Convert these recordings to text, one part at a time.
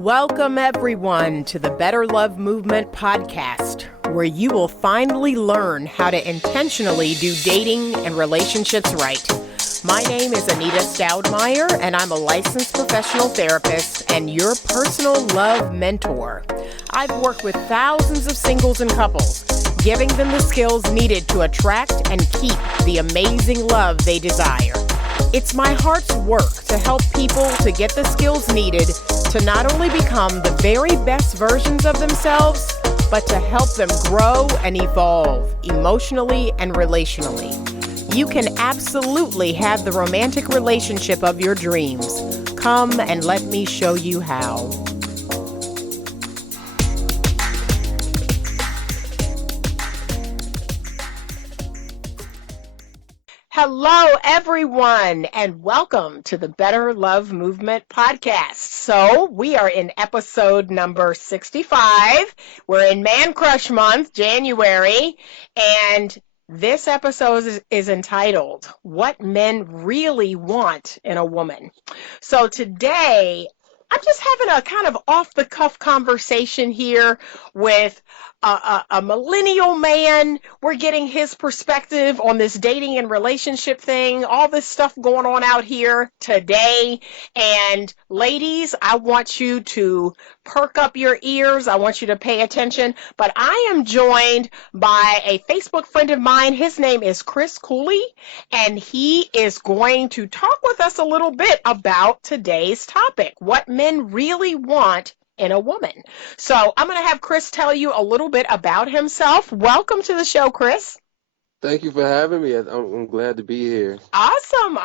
Welcome, everyone, to the Better Love Movement podcast, where you will finally learn how to intentionally do dating and relationships right. My name is Anita Stoudemire, and I'm a licensed professional therapist and your personal love mentor. I've worked with thousands of singles and couples, giving them the skills needed to attract and keep the amazing love they desire. It's my heart's work to help people to get the skills needed to not only become the very best versions of themselves, but to help them grow and evolve emotionally and relationally. You can absolutely have the romantic relationship of your dreams. Come and let me show you how. Hello, everyone, and welcome to the Better Love Movement podcast. So we are in episode number 65. We're in Man Crush Month, January, and this episode is entitled, What Men Really Want in a Woman. So today, I'm just having a kind of off-the-cuff conversation here with a millennial man. We're getting his perspective on this dating and relationship thing, all this stuff going on out here today. And ladies, I want you to perk up your ears. I want you to pay attention. But I am joined by a Facebook friend of mine. His name is Chris Cooley, and he is going to talk with us a little bit about today's topic, what men really want in a woman. So I'm going to have Chris tell you a little bit about himself. Welcome to the show, Chris. Thank you for having me. I'm glad to be here. Awesome.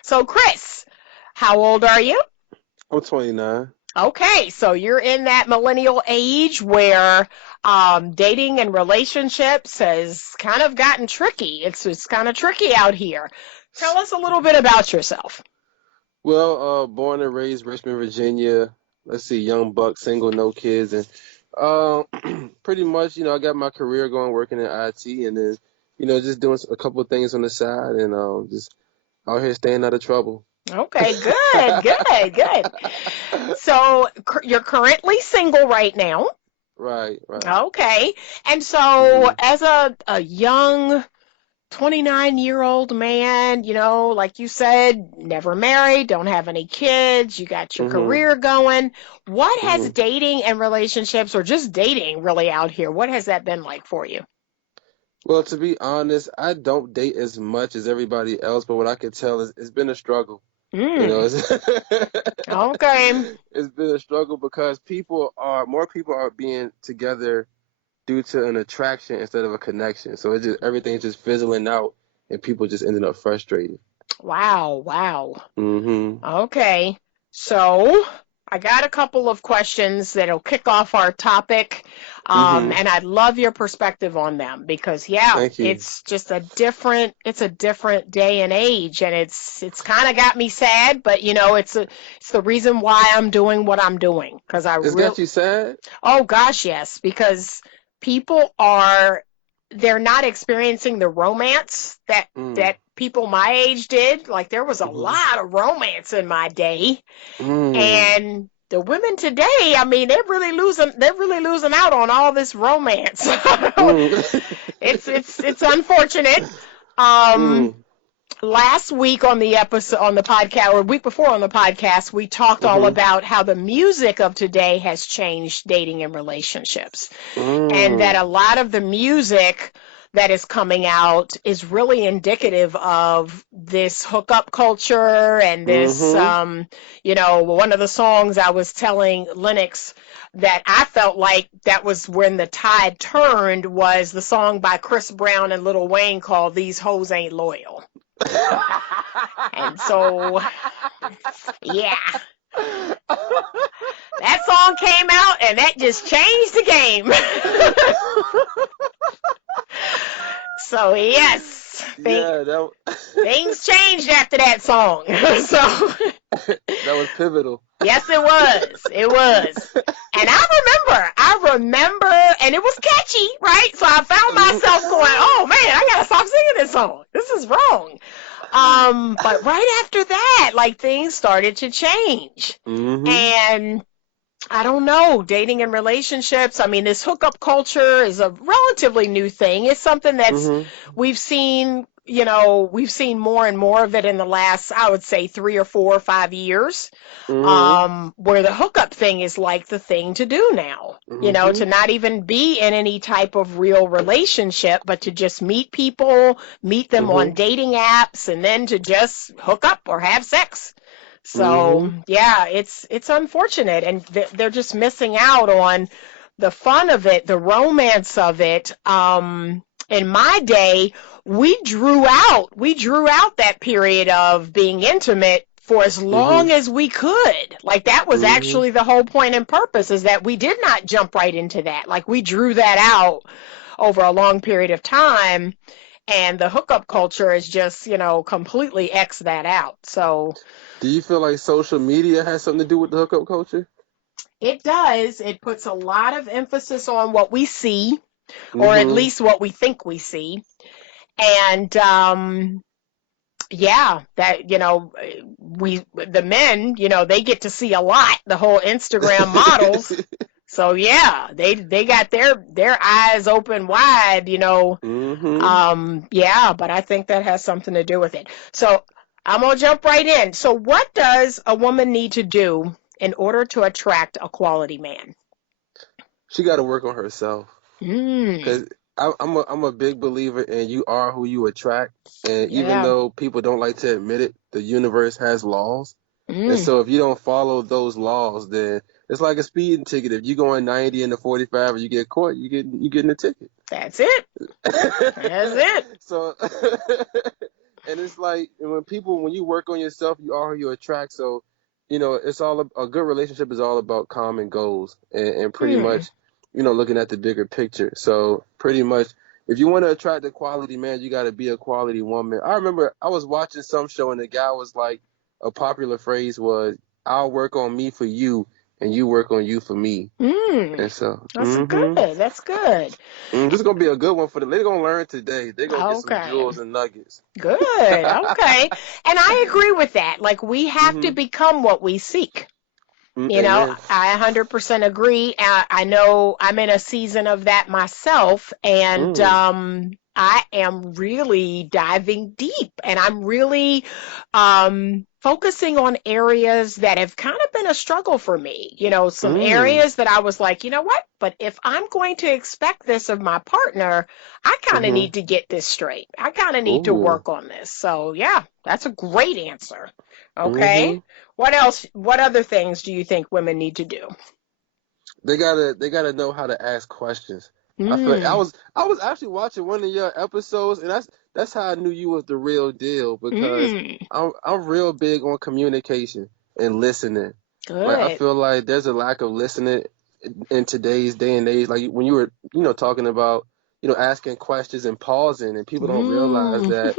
So, Chris, how old are you? I'm 29. Okay, so you're in that millennial age where dating and relationships has kind of gotten tricky. It's kind of tricky out here. Tell us a little bit about yourself. Well, born and raised Richmond, Virginia. Let's see, young buck, single, no kids, and pretty much, I got my career going, working in IT, and then, just doing a couple of things on the side, and just out here staying out of trouble. Okay, good. So you're currently single right now. Right. Okay, and so as a young 29-year-old man, like you said, never married, don't have any kids, you got your career going. What has dating and relationships, or just dating really out here, what has that been like for you? Well, to be honest, I don't date as much as everybody else, but what I could tell is it's been a struggle. Okay. It's been a struggle because more people are being together due to an attraction instead of a connection. So everything's just fizzling out, and people just ended up frustrated. Wow. Mm-hmm. Okay. So I got a couple of questions that'll kick off our topic, and I'd love your perspective on them because, it's just a different day and age, and it's kind of got me sad, but it's the reason why I'm doing what I'm doing because got you sad? Oh gosh, yes, because they're not experiencing the romance that people my age did. Like there was a lot of romance in my day, and the women today, they're really losing out on all this romance. It's unfortunate. Last week on the podcast, or week before on the podcast, we talked all about how the music of today has changed dating and relationships, and that a lot of the music that is coming out is really indicative of this hookup culture and this, one of the songs I was telling Lennox that I felt like that was when the tide turned was the song by Chris Brown and Lil Wayne called These Hoes Ain't Loyal. And so, that song came out and that just changed the game. So yes, things changed after that song. So that was pivotal. Yes, it was. And I remember, and it was catchy, right? So I found myself going, oh man, I gotta stop singing this song. This is wrong. But right after that, like things started to change. And I don't know, dating and relationships. I mean, this hookup culture is a relatively new thing. It's something that's Mhm. we've seen, we've seen more and more of it in the last, I would say, 3 or 4 or 5 years, Mhm. where the hookup thing is like the thing to do now. To Mhm. not even be in any type of real relationship, but to just meet people, meet them on Mhm. dating apps, and then to just hook up or have sex. So Mhm. yeah, it's unfortunate, and they're just missing out on the fun of it, the romance of it. In my day, we drew out that period of being intimate for as long Mhm. as we could. Like that was Mhm. actually the whole point and purpose, is that we did not jump right into that. Like we drew that out over a long period of time, and the hookup culture is just, completely X that out. So Do you feel like social media has something to do with the hookup culture? it does. It puts a lot of emphasis on what we see, or at Mhm. least what we think we see. And yeah, that the men, they get to see a lot, the whole Instagram models. So yeah, they got their eyes open wide, Mhm. yeah, but I think that has something to do with it. So I'm gonna jump right in. So what does a woman need to do in order to attract a quality man? She got to work on herself. Mm, Because I'm a big believer in you are who you attract. And even yeah. though people don't like to admit it, the universe has laws. And Mm, so if you don't follow those laws, then it's like a speeding ticket. If you go in 90 into 45 and you get caught, you getting a ticket. that's it. That's it. So and it's like when you work on yourself, you are who you attract. So, it's a good relationship is all about common goals and pretty Mm, much, looking at the bigger picture. So pretty much, if you want to attract a quality man, you got to be a quality woman. I remember I was watching some show and the guy was like, a popular phrase was, "I'll work on me for you, and you work on you for me." mm. And so, That's good. That's good. this is gonna be a good one for them. They're gonna learn today. They're gonna get some Okay. jewels and nuggets. Good. Okay. And I agree with that. Like we have to Hmm. become what we seek. Amen. I 100% agree. I know I'm in a season of that myself, and Mm. I am really diving deep, and I'm really focusing on areas that have kind of been a struggle for me. Some Mm. areas that I was like, you know what? But if I'm going to expect this of my partner, I kind of Mhm. need to get this straight. I kind of need to Ooh. work on this. So, yeah, that's a great answer. Okay. Mhm. What else? What other things do you think women need to do? They gotta know how to ask questions. I feel like I Mm, was I was actually watching one of your episodes, and that's how I knew you was the real deal because mm, I'm real big on communication and listening. Like I good. feel like there's a lack of listening in today's day and age. Like when you were talking about asking questions and pausing, and people don't realize Mm, that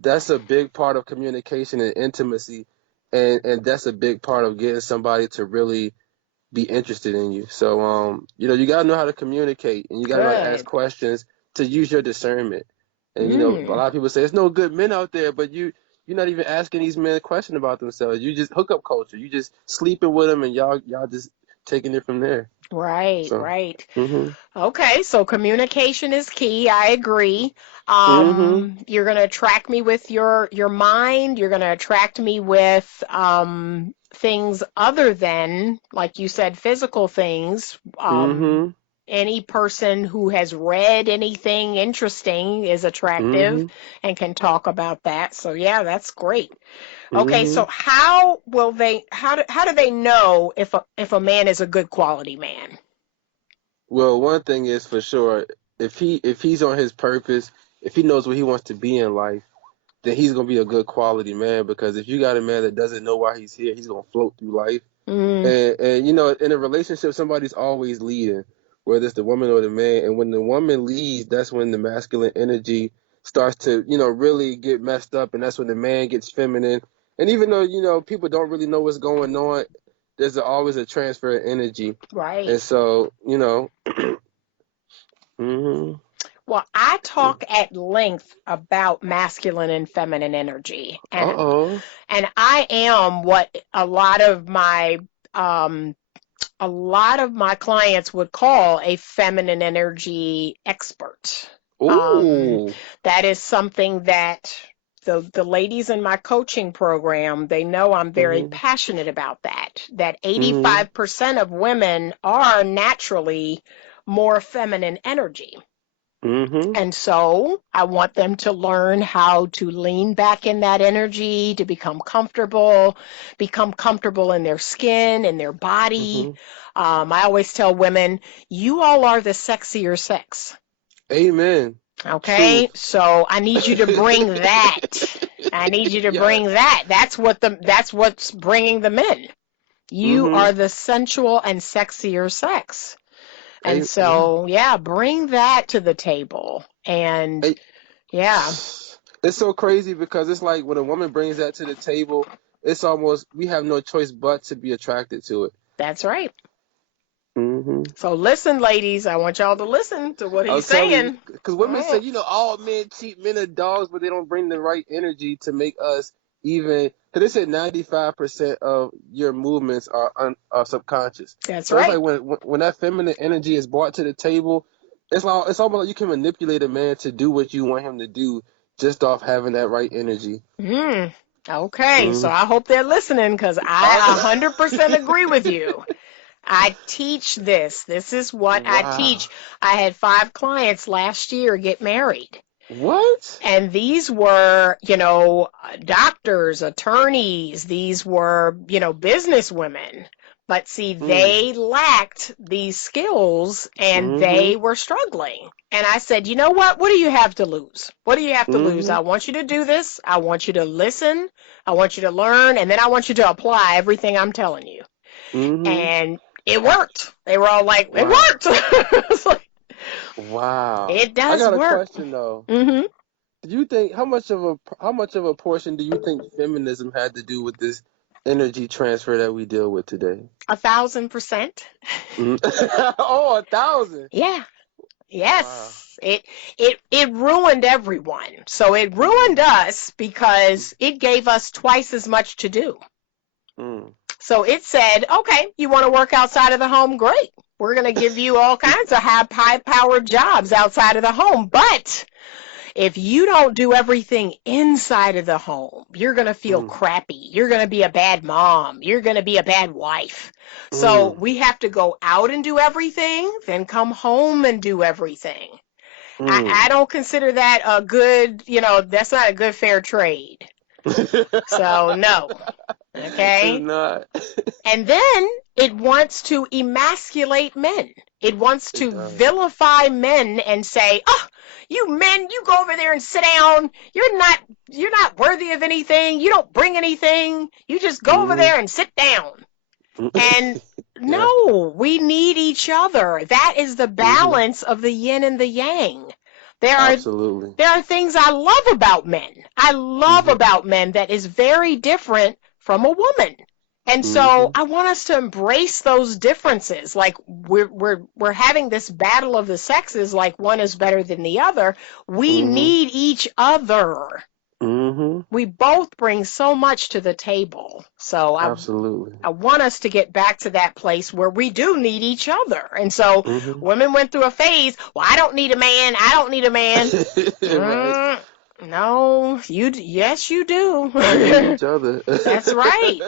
that's a big part of communication and intimacy, and that's a big part of getting somebody to really be interested in you. So you gotta know how to communicate and you gotta know how to ask good. questions to use your discernment. And a Mm, lot of people say there's no good men out there, but you're not even asking these men a question about themselves. You just hookup culture. You just sleeping with them and y'all just taking it from there. right, So. right. Mhm. Okay, so communication is key. I agree. Mhm. You're going to attract me with your mind. You're going to attract me with things other than, like you said, physical things. Mhm. Any person who has read anything interesting is attractive Mhm. and can talk about that. So yeah, that's great. Okay, so Mhm. how do they know if a man is a good quality man? Well, one thing is for sure, if he's on his purpose, if he knows what he wants to be in life, then he's gonna be a good quality man. Because if you got a man that doesn't know why he's here, he's gonna float through life. Mm, And in a relationship, somebody's always leading, whether it's the woman or the man. And when the woman leads, that's when the masculine energy starts to really get messed up, and that's when the man gets feminine. And even though people don't really know what's going on, there's always a transfer of energy. right. And so hmm Well, I talk at length about masculine and feminine energy, and Uh-oh. and I am what a lot of my um, a lot of my clients would call a feminine energy expert. Ooh. That is something that the ladies in my coaching program, they know I'm very Mhm. passionate about that Mhm. 85% of women are naturally more feminine energy. Mhm. And so I want them to learn how to lean back in that energy, to become comfortable in their skin, in their body. Mhm. I always tell women, you all are the sexier sex. Amen. Okay, Truth. so I need you to bring that. I need you to Yes. bring that. That's what's bringing them in. You Mhm. are the sensual and sexier sex. And Yeah. so, yeah, bring that to the table. And Hey, yeah, it's so crazy because it's like when a woman brings that to the table, it's almost we have no choice but to be attracted to it. that's right. Mhm. So listen, ladies, I want y'all to listen to what I'm he's telling you, saying. because women say, Mm, all men cheat, men are dogs, but they don't bring the right energy to make us even. Because they said 95% of your movements are subconscious. that's So it's right. like when that feminine energy is brought to the table, it's almost like you can manipulate a man to do what you want him to do just off having that right energy. Mm, okay, so Mm. I hope they're listening because I Uh, 100% agree with you. I teach this. This is what I wow. teach. I had 5 clients last year get married. What? And these were, doctors, attorneys, these were, business women. But see, Mm. they lacked these skills and Mm-hmm. they were struggling. And I said, you know what? What do you have to lose? What do you have to lose? Mm-hmm. I want you to do this. I want you to listen. I want you to learn. And then I want you to apply everything I'm telling you. Mm-hmm. And it worked. They were all like, it Wow. worked. It's like, Wow. it I does got a work. question though. Hmm. Do you think how much of a portion do you think feminism had to do with this energy transfer that we deal with today? 1,000%. Mm. Oh, 1,000. Yeah. Wow. Yes. It ruined everyone. So it ruined Mm-hmm. us because it gave us twice as much to do. Mm. So it said, okay, you want to work outside of the home? Great. We're going to give you all kinds of high-powered jobs outside of the home. But if you don't do everything inside of the home, you're going to feel Mm. crappy. You're going to be a bad mom. You're going to be a bad wife. So Mm. we have to go out and do everything, then come home and do everything. I Mm. don't consider that a good, that's not a good fair trade. So no. It's Okay. not. And then it wants to emasculate men. It wants It to does. vilify men and say, "Oh, you men, you go over there and sit down. You're not worthy of anything. You don't bring anything. You just go over Mm-hmm. there and sit down." And Yeah. no, we need each other. That is the Mm-hmm. balance of the yin and the yang. There are Absolutely. there are things I love about men. I love Mm-hmm. about men that is very different from a woman. And so Mm-hmm. I want us to embrace those differences. Like we're having this battle of the sexes, like one is better than the other. We Mm-hmm. need each other. Mm-hmm. We both bring so much to the table. So Absolutely. I want us to get back to that place where we do need each other. And so Mm-hmm. women went through a phase, well, I don't need a man. I don't need a man. Right. No, yes, you do. We need each other. That's right.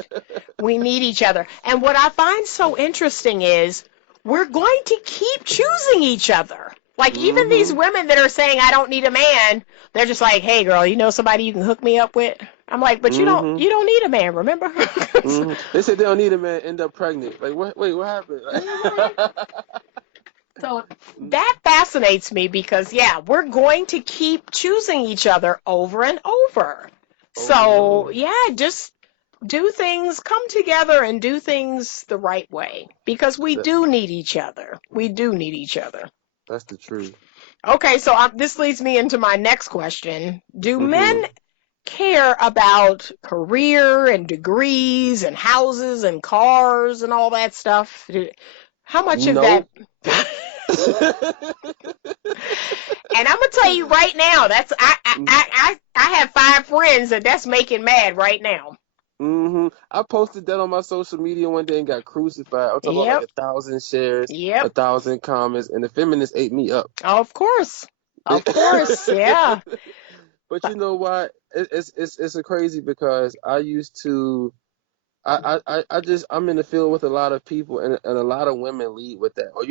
We need each other. And what I find so interesting is we're going to keep choosing each other. Like even these Mm-hmm. women that are saying I don't need a man, they're just like, "Hey girl, you know somebody you can hook me up with?" I'm like, "But you don't Mm-hmm. you don't need a man, remember?" Mm-hmm. They said they don't need a man, end up pregnant. Like what? Wait, what happened? Mhm. So that fascinates me because, yeah, we're going to keep choosing each other over and over. Over and So, over. yeah, just do things, come together and do things the right way because we That, do need each other. We do need each other. that's the truth. Okay, so this leads me into my next question. Do men Mm-hmm. care about career and degrees and houses and cars and all that stuff? How much of that? Nope. And I'm gonna tell you right now, that's I have 5 friends that's making mad right now. I posted that on my social media one day and got crucified. I'm talking about like Yep. 1,000 shares, Yep. 1,000 comments, and the feminists ate me up. Of course. Of course. Yeah. But you know what? It's a crazy because I used to I'm in the field with a lot of people, and a lot of women lead with that. Or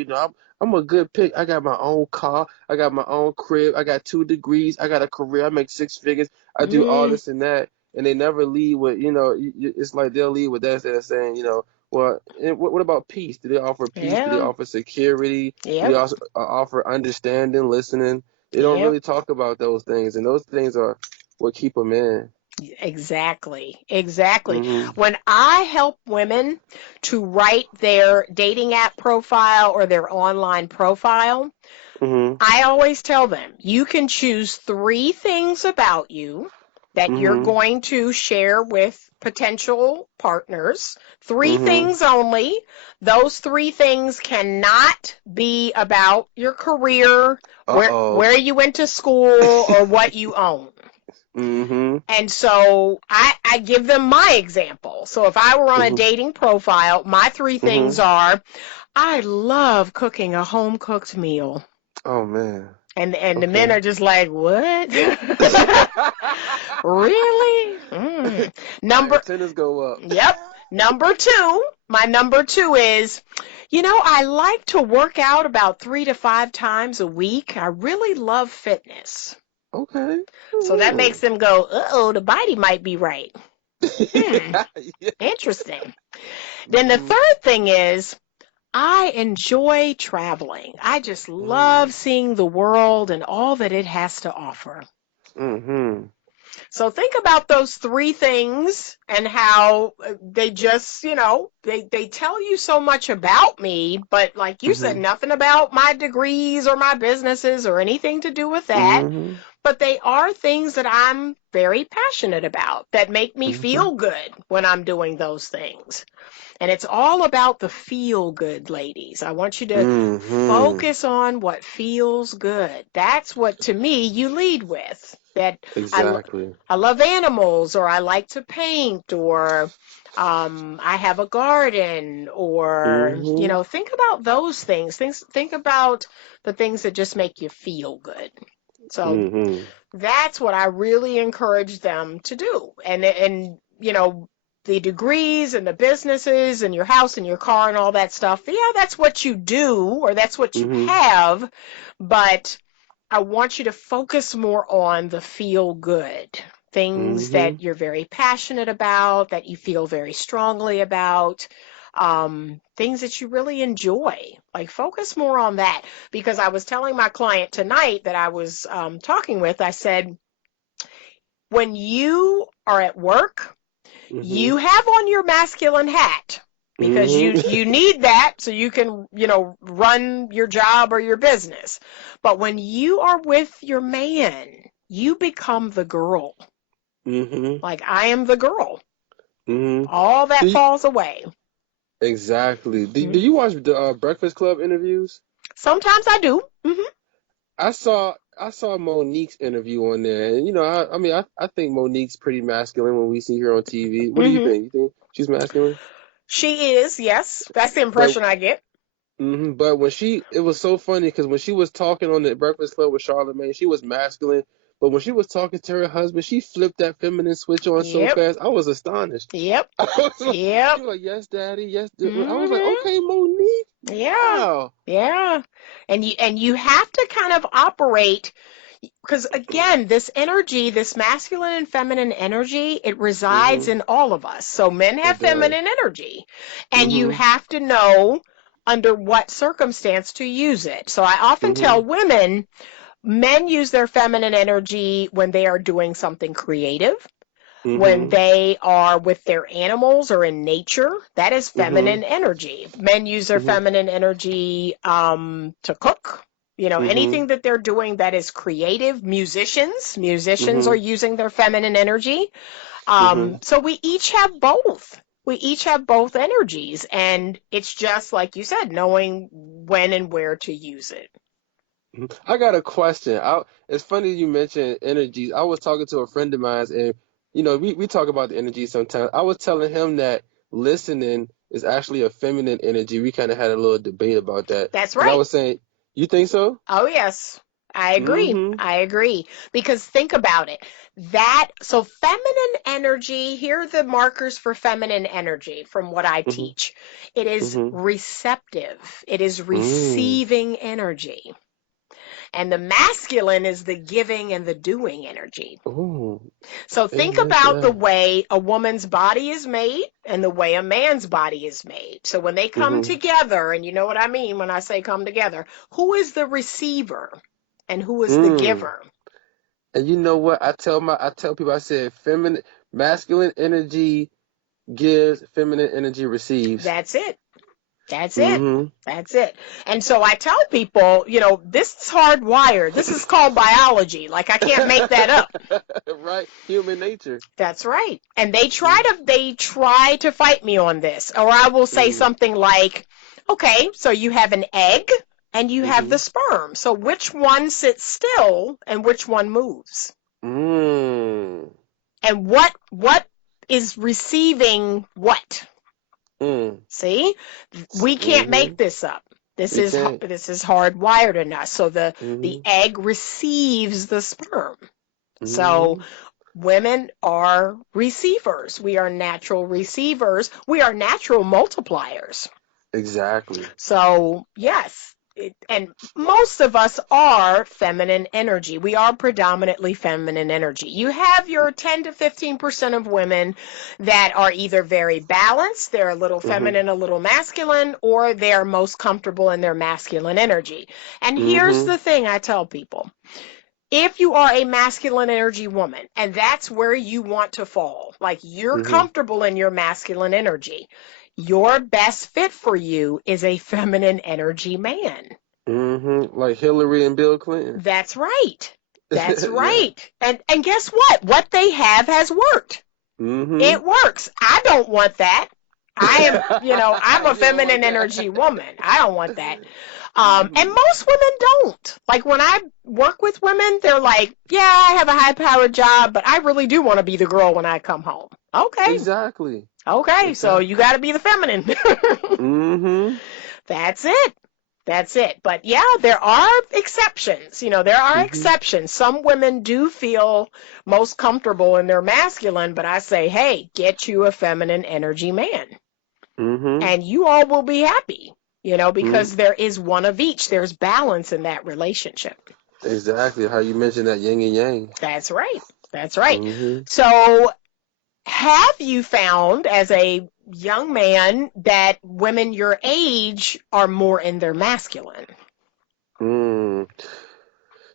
I'm a good pick. I got my own car, I got my own crib, I got 2 degrees, I got a career, I make 6 figures, I do all Mm, this and that, and they never lead with it's like they'll lead with that instead of saying well, and what about peace? Do they offer peace? Do they yeah. offer security? Do they Yep. also offer understanding, listening? They don't Yep. really talk about those things, and those things are what keep them in. Exactly. Exactly. Mhm. When I help women to write their dating app profile or their online profile, Mhm. I always tell them you can choose 3 things about you that you're Mhm. going to share with potential partners. Three Mhm. things only. Those 3 things cannot be about your career, Uh-oh. where you went to school, or what you own. Mm-hmm. And so I give them my example. So if I were on a Mm-hmm. dating profile, my 3 things Mm-hmm. are I love cooking a home cooked meal. Oh man. And the men Okay. are just like, what? Really? Mm. My Number, antennas go up. yep. Number 2, my number 2 is, I like to work out about 3 to 5 times a week. I really love fitness. Okay. So that makes Mm. them go, uh-oh, the body might be right. Hmm, Yeah. interesting. Then the Mm-hmm. third thing is, I enjoy traveling. I just love Mm. seeing the world and all that it has to offer. Mm-hmm. So think about those 3 things and how they just, they tell you so much about me, but like you said, Mm-hmm. nothing about my degrees or my businesses or anything to do with that. Mm-hmm. But they are things that I'm very passionate about that make me Mm-hmm. feel good when I'm doing those things. And it's all about the feel good, ladies. I want you to Mm-hmm. focus on what feels good. That's what, to me, you lead with. That I, Exactly. I love animals, or I like to paint, or I have a garden, or, Mm-hmm. think about those things. Think about the things that just make you feel good. So Mm-hmm. that's what I really encourage them to do. And the degrees and the businesses and your house and your car and all that stuff. Yeah, that's what you do or that's what you Mm-hmm. have, but I want you to focus more on the feel good. Things Mm-hmm. that you're very passionate about, that you feel very strongly about, things that you really enjoy. Like, focus more on that. Because I was telling my client tonight that I was talking with, I said, when you are at work, Mm-hmm. you have on your masculine hat because you Mm-hmm. you need that so you can, run your job or your business. But when you are with your man, you become the girl. Mm-hmm. Like, I am the girl. Mm-hmm. All Do that you, falls away. exactly. Do Mhm. you watch the Breakfast Club interviews? Sometimes I do. I saw Monique's interview on there, and I think Monique's pretty masculine when we see her on TV. What do you Hmm. think? You think she's masculine? She is, yes. That's the But impression I get. but it was so funny because when she was talking on the Breakfast Club with Charlamagne, she was masculine. But when she was talking to her husband, she flipped that feminine switch on so Yep. fast. I was astonished. Yep. I was like, she Yep. was like, "Yes, daddy, yes." I was like, Hmm. "Okay, Monique, Yeah. wow." Yeah. And you have to kind of operate because, again, this energy, this masculine and feminine energy, it resides Mhm. in all of us. So men have It does. feminine energy, and you Mhm. have to know under what circumstance to use it. So I often tell Mhm. women, men use their feminine energy when they are doing something creative, when Mhm. they are with their animals or in nature. That is Mhm. feminine energy. Men use their Mhm. feminine energy to cook. Mhm. Anything that they're doing that is creative. Musicians are Mhm. using their feminine energy. Mhm. So we each have both. We each have both energies, and it's just like you said, knowing when and where to use it. I got a question. It's funny you mentioned energies. I was talking to a friend of mine, and we talk about the energy sometimes. I was telling him that listening is actually a feminine energy. We kind of had a little debate about that. That's And I right. was saying, you think so? Oh, yes. I agree. Mm-hmm. I agree. Because think about it. So feminine energy, here are the markers for feminine energy from what I Mm-hmm. teach. It is Mm-hmm. receptive. It is Mm. receiving energy. And the masculine is the giving and the doing energy. Oh, So think amen to about the that. way a woman's body is made and the way a man's body is made. So when they come Mm-hmm. together, and you know what I mean when I say come together, who is the receiver and who is the Mm. giver? And you know what? I tell people, I said feminine masculine energy gives, feminine energy receives. That's it. That's it. Mm-hmm. That's it. And so I tell people, this is hardwired. This is called biology. Like I can't make that up. Right, human nature. That's right. And they try to fight me on this. Or I will say Mm. something like, okay, so you have an egg and you have Mm-hmm. the sperm. So which one sits still and which one moves? Mm. And what is receiving what? Mm. See? We can't Mm-hmm. make this up. This We is can't. this is hardwired in us. So the Mm-hmm. egg receives the sperm. So Mm-hmm. women are receivers. We are natural receivers. We are natural multipliers. Exactly. So, yes, and most of us are feminine energy. We are predominantly feminine energy. You have your 10 to 15% of women that are either very balanced, they're a little Mm-hmm. feminine, a little masculine, or they're most comfortable in their masculine energy. And here's Mm-hmm. the thing I tell people. If you are a masculine energy woman and that's where you want to fall, like you're Mm-hmm. comfortable in your masculine energy, your best fit for you is a feminine energy man. Mm-hmm. Like Hillary and Bill Clinton. That's right. That's Yeah. right. And guess what? What they have has worked. Mm-hmm. It works. I don't want that. I'm a You don't want feminine that. energy woman. I don't want that. And Mm-hmm. most women don't. Like when I work with women, they're like, yeah, I have a high powered job, but I really do want to be the girl when I come home. Okay. Exactly. Okay. So you Exactly. got to be the feminine. Mm-hmm. That's it. That's it. But yeah, there are exceptions. There are Mm-hmm. exceptions. Some women do feel most comfortable in their masculine, but I say, hey, get you a feminine energy man. Mm-hmm. And you all will be happy, Mm-hmm. because there is one of each. There's balance in that relationship. Exactly. How you mentioned that yin and yang. That's right. That's right. Mm-hmm. So, have you found as a young man that women your age are more in their masculine? Mm.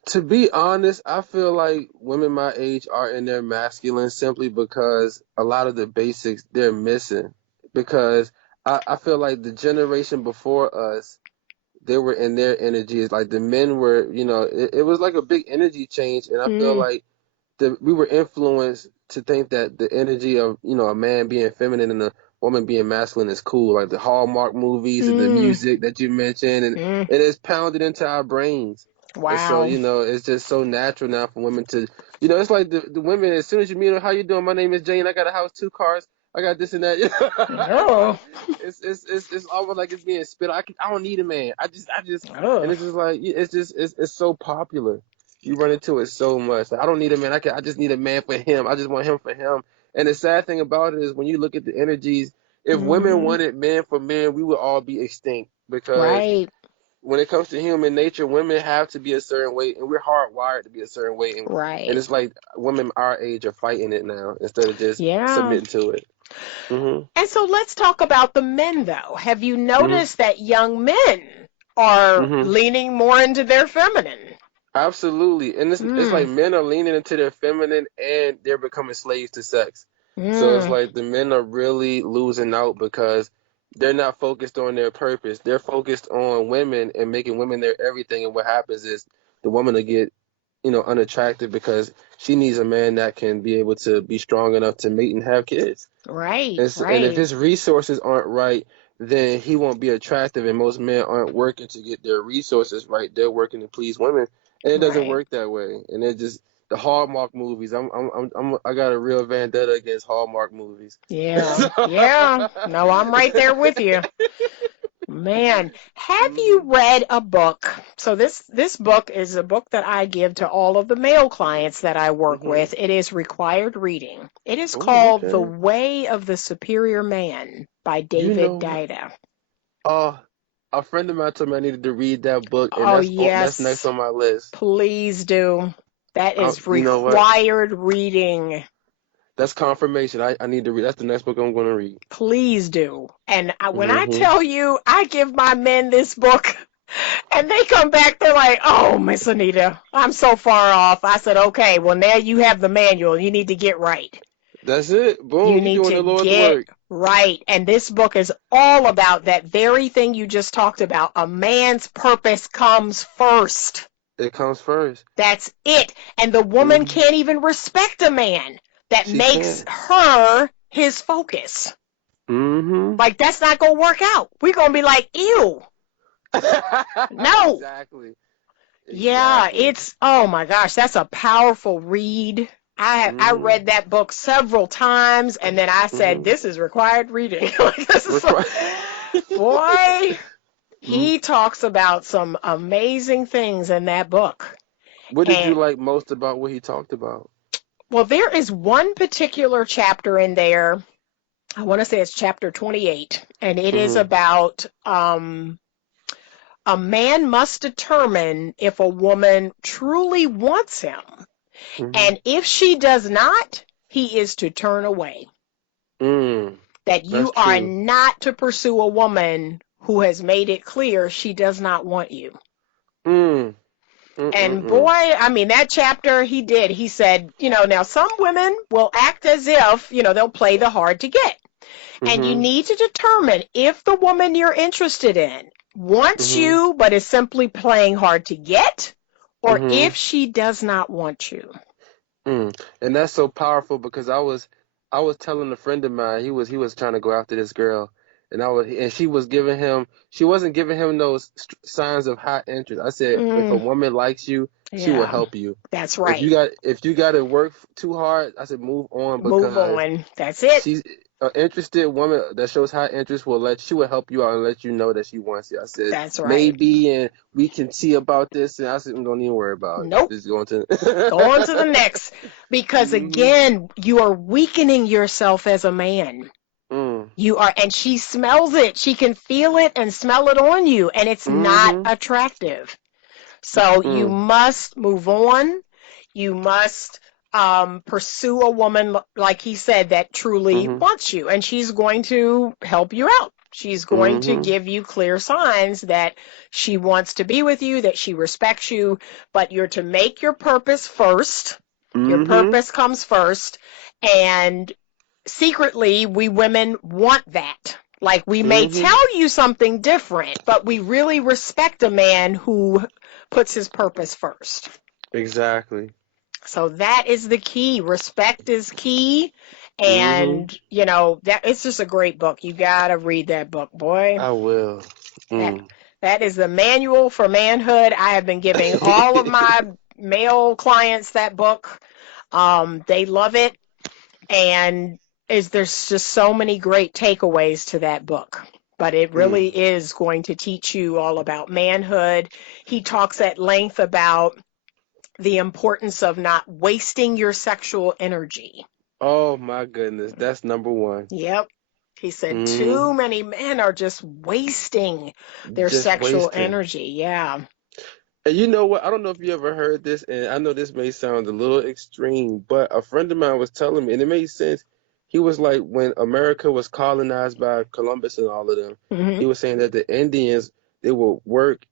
To be honest, I feel like women my age are in their masculine simply because a lot of the basics they're missing. Because I feel like the generation before us, they were in their energies. Like the men were, it was like a big energy change. And I feel Mm, like we were influenced to think that the energy of, a man being feminine and a woman being masculine is cool. Like the Hallmark movies and the mm, music that you mentioned. And mm. it's pounded into our brains. And so, Wow. it's just so natural now for women to, it's like the women, as soon as you meet them, how you doing? My name is Jane. I got a house, 2 cars. I got this and that. Oh. It's almost like it's being spit. I don't need a man. And Oh. it's just like, it's so popular. You run into it so much. Like, I don't need a man. I just need a man for him. I just want him for him. And the sad thing about it is when you look at the energies, if women Mm-hmm. wanted men for men, we would all be extinct because Right. when it comes to human nature, women have to be a certain way, and we're hardwired to be a certain way. And Right. it's like women our age are fighting it now instead of just Yeah. submitting to it. Mhm. And so let's talk about the men, though. Have you Mhm. noticed that young men are Mhm. leaning more into their feminine? Absolutely. And it's like Mm. men are leaning into their feminine and they're becoming slaves to sex. So it's Mm. like the men are really losing out because they're not focused on their purpose. They're focused on women and making women their everything. And what happens is the woman will get, unattractive because she needs a man that can be able to be strong enough to mate and have kids. Right. And if Right. his resources aren't right, then he won't be attractive. And most men aren't working to get their resources right. They're working to please women, and it doesn't Right. work that way. And the Hallmark movies. I got a real vendetta against Hallmark movies. Yeah. Yeah. No, I'm right there with you. Man, have you read a book? So this book is a book that I give to all of the male clients that I work with. It is required reading. It is Oh, called The okay. Way of the Superior Man by You know David what? Dida. Uh, a friend of mine told me I needed to read that book, and Oh, that's next yes, on my list. please do. That is You know what? required reading. That's confirmation. I need to read. That's the next book I'm going to read. Please do. And when I Hmm tell you, I give my men this book. And they come back, they're like, oh, Miss Anita, I'm so far off. I said, okay, well, now you have the manual. You need to get right. That's it. You Boom. You're need doing to the Lord's get work. right. And this book is all about that very thing you just talked about. A man's purpose comes first. It comes first. That's it. And the woman Hmm can't even respect a man that She makes can. her his focus. Hmm Like, that's not going to work out. We're going to be like, ew. No. Exactly. Yeah, Exactly. oh my gosh, that's a powerful read. I Hmm read that book several times, and then I said, hmm this is required reading. Like, this is Require. boy, Mhm. he talks about some amazing things in that book. What did you And like most about what he talked about? well, there is one particular chapter in there. I want to say it's chapter 28, and it is Hmm about a man must determine if a woman truly wants him. hmm And if she does not, he is to turn away. Mm, That that's you are true. not to pursue a woman who has made it clear she does not want you. Mm, And mm-mm-mm. boy, I mean, that chapter he did, he said, now some women will act as if, they'll play the hard to get. And you Mhm, need to determine if the woman you're interested in wants mhm, you but is simply playing hard to get, or mhm, if she does not want you. And that's so powerful because I was telling a friend of mine he was trying to go after this girl, and she wasn't giving him those signs of high interest. I said if a Mm, woman likes you, she will yeah, help you. that's If you right. got if you got to work too hard, I said move on Move because on. That's it. she's an interested woman that shows high interest she will help you out and let you know that she wants you. I said That's right. maybe and we can see about this and I said don't even worry about it. Nope. Just going to Go on to the next. Because hmm again, you are weakening yourself as a man. mm, You are, and she smells it. She can feel it and smell it on you, and it's not hmm attractive. So you mm, must move on. You must pursue a woman, like he said, that truly hmm wants you, and she's going to help you out. She's going to hmm give you clear signs that she wants to be with you, that she respects you, but you're to make your purpose first. Your hmm purpose comes first, and secretly, we women want that. Like, we may hmm tell you something different, but we really respect a man who puts his purpose first. Exactly. So that is the key. Respect is key. hmm And, that it's just a great book. You got to read that book, boy. I will. That Mm. that is the manual for manhood. I have been giving all of my male clients that book. They love it. And there's just so many great takeaways to that book. But it really mm. is going to teach you all about manhood. He talks at length about the importance of not wasting your sexual energy. Oh my goodness, that's number one. Yep. He said too Hmm many men are just wasting their Just sexual wasting. energy. Yeah. And you know what? I don't know if you ever heard this, and I know this may sound a little extreme, but a friend of mine was telling me, and it made sense. He was like, when America was colonized by Columbus and all of them, Hmm. he was saying that the Indians, they would work,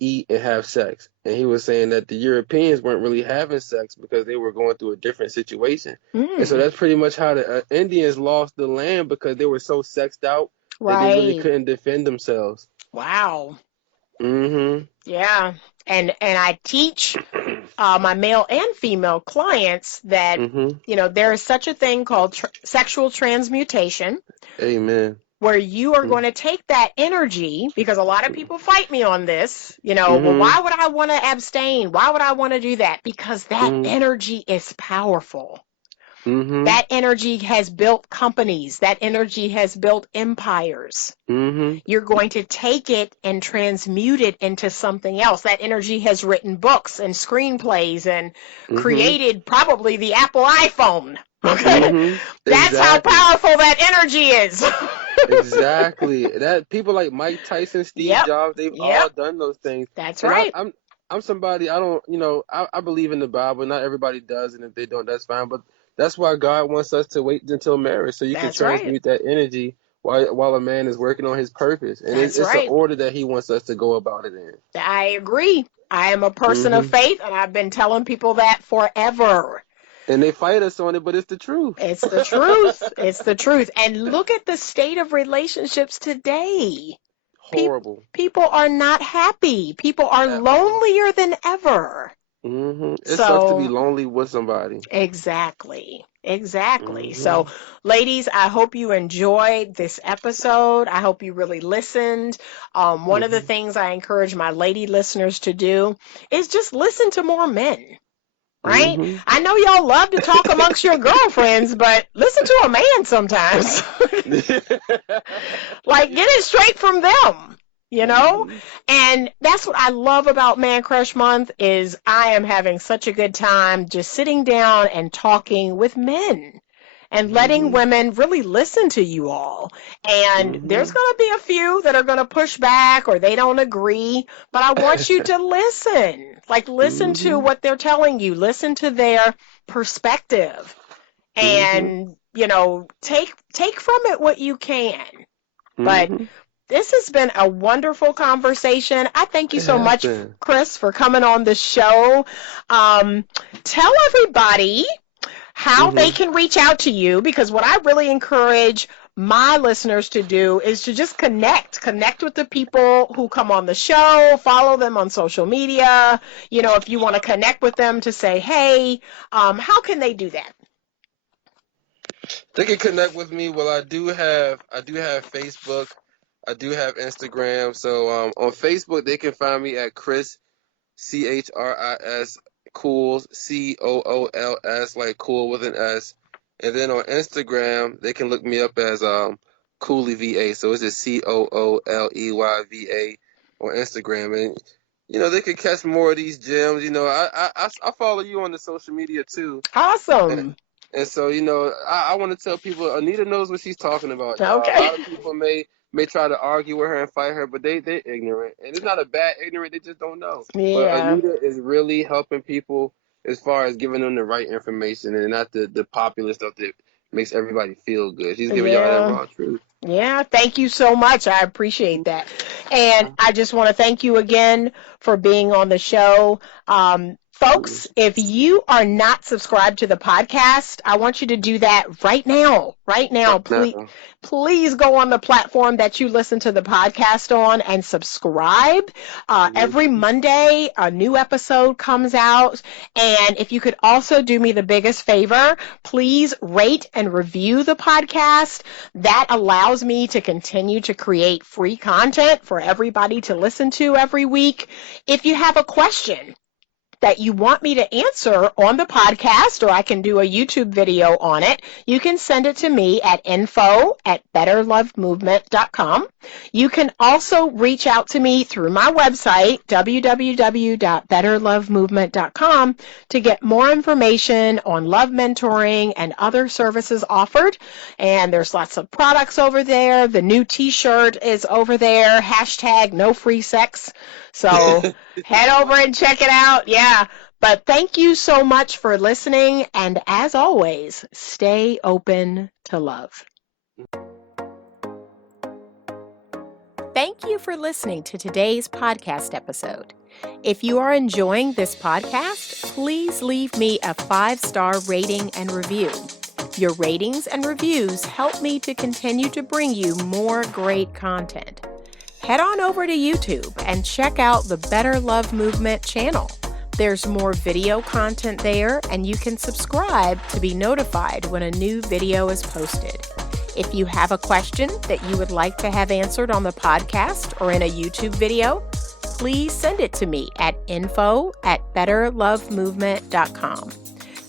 eat, and have sex. And he was saying that the Europeans weren't really having sex because they were going through a different situation. And so Mm. that's pretty much how the Indians lost the land because they were so sexed out that they really Right. couldn't defend themselves. Wow. Hmm Yeah. And I teach my male and female clients that hmm there is such a thing called sexual transmutation, Amen. where you are going to take that energy, because a lot of people fight me on this, well, why would I want to abstain? Why would I want to do that? Because that energy is powerful. That energy has built companies. That energy has built empires. You're going to take it and transmute it into something else. That energy has written books and screenplays and created probably the Apple iPhone. Okay? That's how powerful that energy is. Exactly. That people like Mike Tyson, Steve Jobs, they've all done those things. That's and right. I'm somebody, I don't, I believe in the Bible. Not everybody does, and if they don't, that's fine. But that's why God wants us to wait until marriage, so you can transmute that energy while a man is working on his purpose. And it's an order that he wants us to go about it in. I agree. I am a person of faith, and I've been telling people that forever. And they fight us on it, but it's the truth. It's the truth. It's the truth. And look at the state of relationships today. Horrible. People are not happy. People are lonelier than ever. It sucks to be lonely with somebody. Exactly. So, ladies, I hope you enjoyed this episode. I hope you really listened. One of the things I encourage my lady listeners to do is just listen to more men. Right? I know y'all love to talk amongst your girlfriends, but listen to a man sometimes. Like, get it straight from them. And that's what I love about Man Crush Month is I am having such a good time just sitting down and talking with men and letting women really listen to you all. And there's going to be a few that are going to push back or they don't agree, but I want you to listen. Like, listen to what they're telling you. Listen to their perspective. And, take from it what you can. But this has been a wonderful conversation. I thank you so much, Chris, for coming on the show. Tell everybody how they can reach out to you, because what I really encourage my listeners to do is to just connect with the people who come on the show, follow them on social media. If you want to connect with them to say, hey, how can they do that? They can connect with me. Well, I do have Facebook. I do have Instagram. So on Facebook, they can find me at Chris, CHRIS, Cools, COOLS, like cool with an S. And then on Instagram, they can look me up as Cooley VA. So it's just COOLEYVA on Instagram. And, they can catch more of these gems. I follow you on the social media too. Awesome. And so, I want to tell people, Anita knows what she's talking about. Okay. A lot of people may try to argue with her and fight her, but they're ignorant. And it's not a bad ignorant, they just don't know. Yeah. But Anita is really helping people as far as giving them the right information and not the popular stuff that makes everybody feel good. She's giving y'all that raw truth. Yeah, thank you so much. I appreciate that. And I just want to thank you again for being on the show. Folks, if you are not subscribed to the podcast, I want you to do that right now. Please go on the platform that you listen to the podcast on and subscribe. Every Monday, a new episode comes out. And if you could also do me the biggest favor, please rate and review the podcast. That allows me to continue to create free content for everybody to listen to every week. If you have a question that you want me to answer on the podcast, or I can do a YouTube video on it, you can send it to me at info@betterlovemovement.com. You can also reach out to me through my website, www.betterlovemovement.com, to get more information on love mentoring and other services offered. And there's lots of products over there. The new t-shirt is over there, #NoFreeSex. So head over and check it out. Yeah. But thank you so much for listening. And as always, stay open to love. Thank you for listening to today's podcast episode. If you are enjoying this podcast, please leave me a 5-star rating and review. Your ratings and reviews help me to continue to bring you more great content. Head on over to YouTube and check out the Better Love Movement channel. There's more video content there, and you can subscribe to be notified when a new video is posted. If you have a question that you would like to have answered on the podcast or in a YouTube video, please send it to me at info@betterlovemovement.com.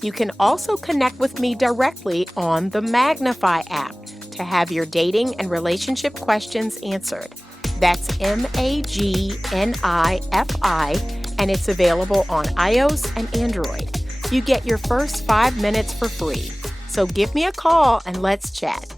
You can also connect with me directly on the Magnify app to have your dating and relationship questions answered. That's MAGNIFI, and it's available on iOS and Android. You get your first 5 minutes for free. So give me a call and let's chat.